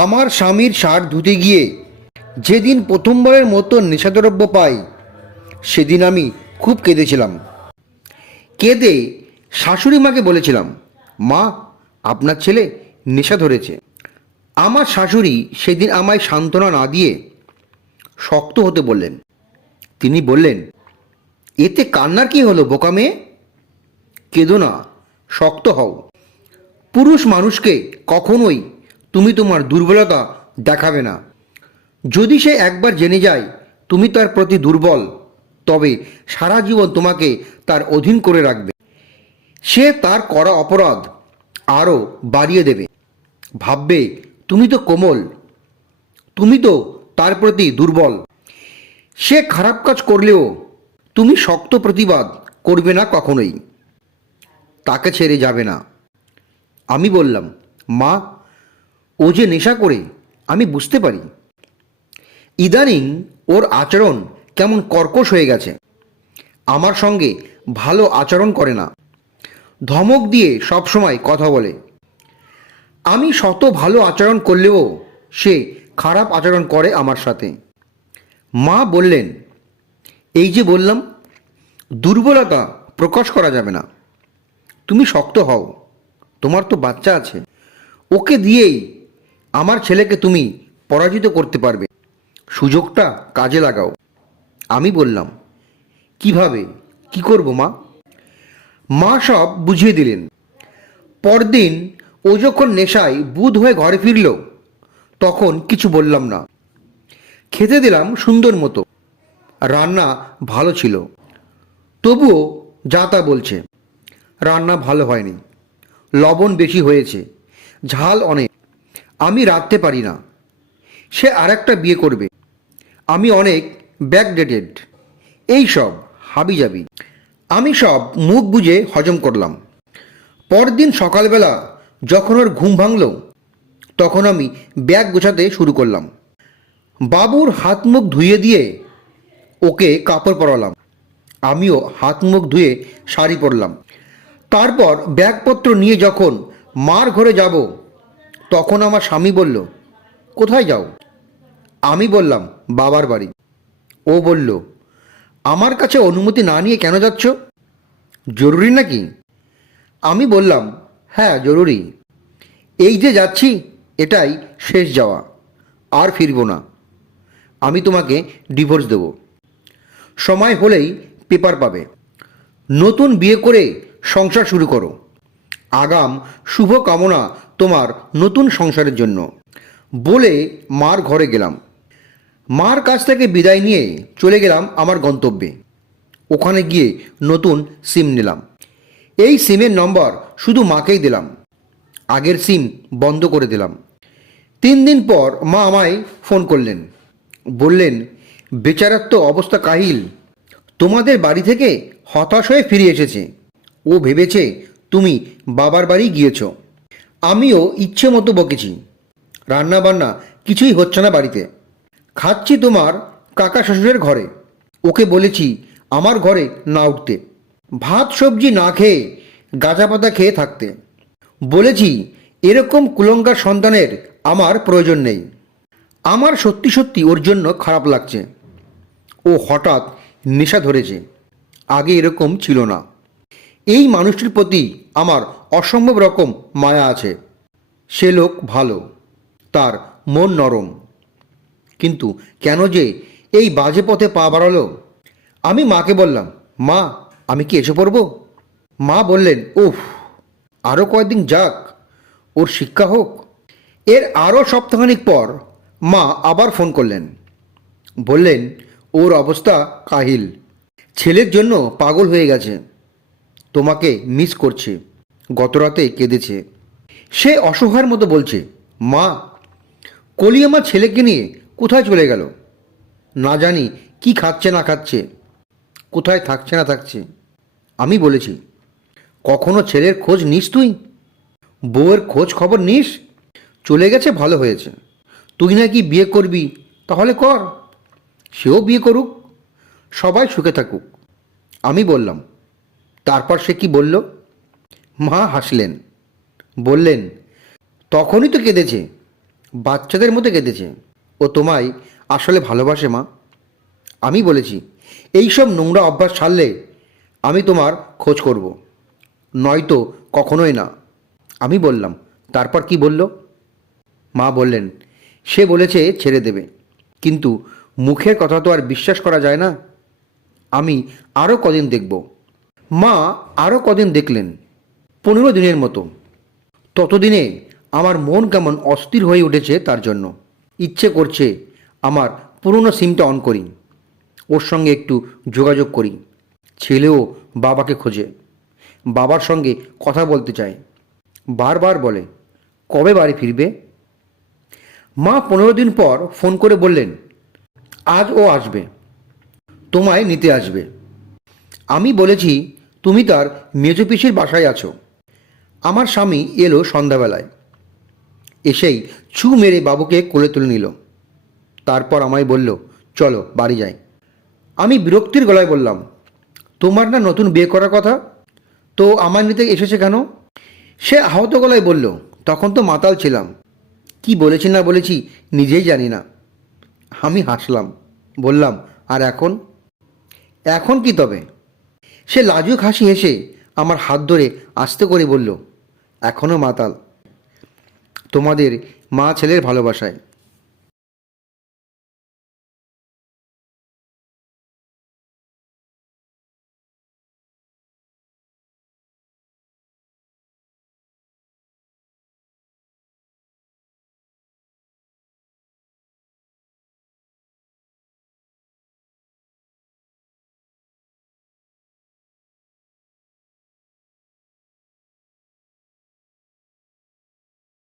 আমার স্বামীর শার্ট ধুতে গিয়ে যেদিন প্রথমবারের মতো নেশাদ্রব্য পাই, সেদিন আমি খুব কেঁদেছিলাম। কেঁদে শাশুড়ি মাকে বলেছিলাম, মা, আপনার ছেলে নেশা ধরেছে। আমার শাশুড়ি সেদিন আমায় সান্ত্বনা না দিয়ে শক্ত হতে বললেন। তিনি বললেন, এতে কান্নার কি হলো বোকা মেয়ে? কেঁদো না, শক্ত হও। পুরুষ মানুষকে কখনোই তুমি তোমার দুর্বলতা দেখাবে না। যদি সে একবার জেনে যায়, তুমি তার প্রতি দুর্বল, তবে সারা জীবন তোমাকে তার অধীন করে রাখবে। সে তার করা অপরাধ আরও বাড়িয়ে দেবে। ভাববে, তুমি তো কোমল, তুমি তো তার প্রতি দুর্বল। সে খারাপ কাজ করলেও তুমি শক্ত প্রতিবাদ করবে না কখনোই। তাকে ছেড়ে যাবে না। আমি বললাম, মা ও যে নেশা করে, আমি বুঝতে পারি। ইদানিং ওর আচরণ কেমন কর্কশ হয়ে গেছে। আমার সঙ্গে ভালো আচরণ করে না। ধমক দিয়ে সবসময় কথা বলে। আমি শত ভালো আচরণ করলেও সে খারাপ আচরণ করে আমার সাথে। মা বললেন, এই যে বললাম, দুর্বলতা প্রকাশ করা যাবে না। তুমি শক্ত হও। তোমার তো বাচ্চা আছে। ওকে দিয়েই আমার ছেলেকে তুমি পরাজিত করতে পারবে। সুযোগটা কাজে লাগাও। আমি বললাম, কীভাবে? কি করব, মা? মা সব বুঝিয়ে দিলেন। পরদিন ও যখন নেশায় বুধ হয়ে ঘরে ফিরল, তখন কিছু বললাম না। খেতে দিলাম সুন্দর মতো। রান্না ভালো ছিল। তবুও যা তা বলছে। রান্না ভালো হয়নি। লবণ বেশি হয়েছে। ঝাল অনেক। আমি রাঁধতে পারি না। সে আর একটা বিয়ে করবে। আমি অনেক ব্যাকডেটেড এই সব হাবি যাবি আমি সব মুখ বুঝে হজম করলাম। পরদিন সকালবেলা যখন ওর ঘুম ভাঙল, তখন আমি ব্যাগ গোছাতে শুরু করলাম। বাবুর হাত মুখ ধুয়ে দিয়ে ওকে কাপড় পরালাম। আমিও হাত মুখ ধুয়ে শাড়ি পরলাম। তারপর ব্যাগপত্র নিয়ে যখন মার ঘরে যাব তখন আমার স্বামী বলল, কোথায় যাও? আমি বললাম, বাবার বাড়ি। ও বলল, আমার কাছে অনুমতি না নিয়ে কেন যাচ্ছ? জরুরি নাকি? আমি বললাম হ্যাঁ জরুরি। এই যে যাচ্ছি, এটাই শেষ যাওয়া। আর ফিরব না। আমি তোমাকে ডিভোর্স দেব। সময় হলেই পেপার পাবে। নতুন বিয়ে করে সংসার শুরু করো। আগাম শুভ কামনা তোমার নতুন সংসারের জন্য। বলে মার ঘরে গেলাম। মার কাছ থেকে বিদায় নিয়ে চলে গেলাম আমার গন্তব্যে। ওখানে গিয়ে নতুন সিম নিলাম। এই সিমের নম্বর শুধু মাকেই দিলাম। আগের সিম বন্ধ করে দিলাম। তিন দিন পর মা আমায় ফোন করলেন। বললেন, বেচারার তো অবস্থা কাহিল। তোমাদের বাড়ি থেকে হতাশ হয়ে ফিরে এসেছে। ও ভেবেছে তুমি বাবার বাড়ি গিয়েছ। আমিও ইচ্ছে মতো বকেছি। রান্নাবান্না কিছুই হচ্ছে না বাড়িতে। খাচ্ছি তোমার কাকা শ্বশুরের ঘরে। ওকে বলেছি আমার ঘরে না উঠতে। ভাত, সবজি না খেয়ে গাঁজা পাতা খেয়ে থাকতে। বলেছি এরকম কুলঙ্কার সন্তানের আমার প্রয়োজন নেই। আমার সত্যি সত্যি ওর জন্য খারাপ লাগছে। ও হঠাৎ নেশা ধরেছে। আগে এরকম ছিল না। এই মানুষটির প্রতি আমার অসম্ভব রকম মায়া আছে। সে লোক ভালো, তার মন নরম। কিন্তু কেন যে এই বাজে পথে পা বাড়ালো? আমি মাকে বললাম, মা, আমি কি এসে পড়ব? মা বললেন, উফ আরও কয়েকদিন যাক, ওর শিক্ষা হোক। এর আরও সপ্তাহখানিক পর মা আবার ফোন করলেন। বললেন, ওর অবস্থা কাহিল, ছেলের জন্য পাগল হয়ে গেছে। তোমাকে মিস করছে। গতরাতে কেঁদেছে। সে অসহায়ের মতো বলছে, মা, কলি আমার ছেলেকে নিয়ে কোথায় চলে গেল? না জানি কি খাচ্ছে না খাচ্ছে, কোথায় থাকছে না থাকছে। আমি বলেছি, কখনো ছেলের খোঁজ নিস তুই? বউয়ের খোঁজ খবর নিস? চলে গেছে, ভালো হয়েছে। তুই নাকি বিয়ে করবি, তাহলে কর। সেও বিয়ে করুক, সবাই সুখে থাকুক। আমি বললাম তারপর সে কি বলল? মা হাসলেন। বললেন, তখনই তো কেঁদেছে। বাচ্চাদের মতো কেঁদেছে। ও তোমায় আসলে ভালোবাসে, মা। আমি বলেছি, এইসব নোংরা অভ্যাস ছাড়লে আমি তোমার খোঁজ করব। নয়তো কখনোই না। আমি বললাম, তারপর কি বলল? মা বললেন, সে বলেছে ছেড়ে দেবে। কিন্তু মুখের কথা তো আর বিশ্বাস করা যায় না। আমি আরও কদিন দেখব। মা আরও কদিন দেখলেন, পনেরো দিনের মতো। ততদিনে আমার মন কেমন অস্থির হয়ে উঠেছে তার জন্য। ইচ্ছে করছে আমার পুরনো সিমটা অন করি, ওর সঙ্গে একটু যোগাযোগ করি ছেলেও বাবাকে খোঁজে। বাবার সঙ্গে কথা বলতে চায়, বারবার বলে, কবে বাড়ি ফিরবে? মা পনেরো দিন পর ফোন করে বললেন, আজ ও আসবে, তোমায় নিতে আসবে। আমি বলেছি তুমি তার মেজো পিসির বাসায় আছো। আমার স্বামী এলো সন্ধ্যাবেলায়। এসেই ছু মেরে বাবুকে কোলে তুলে নিল। তারপর আমায় বলল, চলো, বাড়ি যাই। আমি বিরক্তির গলায় বললাম, তোমার না নতুন বিয়ে করার কথা? তো আমার নিতে এসেছে কেন? সে আহত গলায় বলল, তখন তো মাতাল ছিলাম। কি বলেছি না বলেছি নিজেই জানি না। আমি হাসলাম, বললাম, আর এখন? এখন কি তবে? সে লাজুক হাসি হেসে আমার হাত ধরে আস্তে করে বলল এখনও মাতাল। তোমাদের মা ছেলের ভালোবাসায়।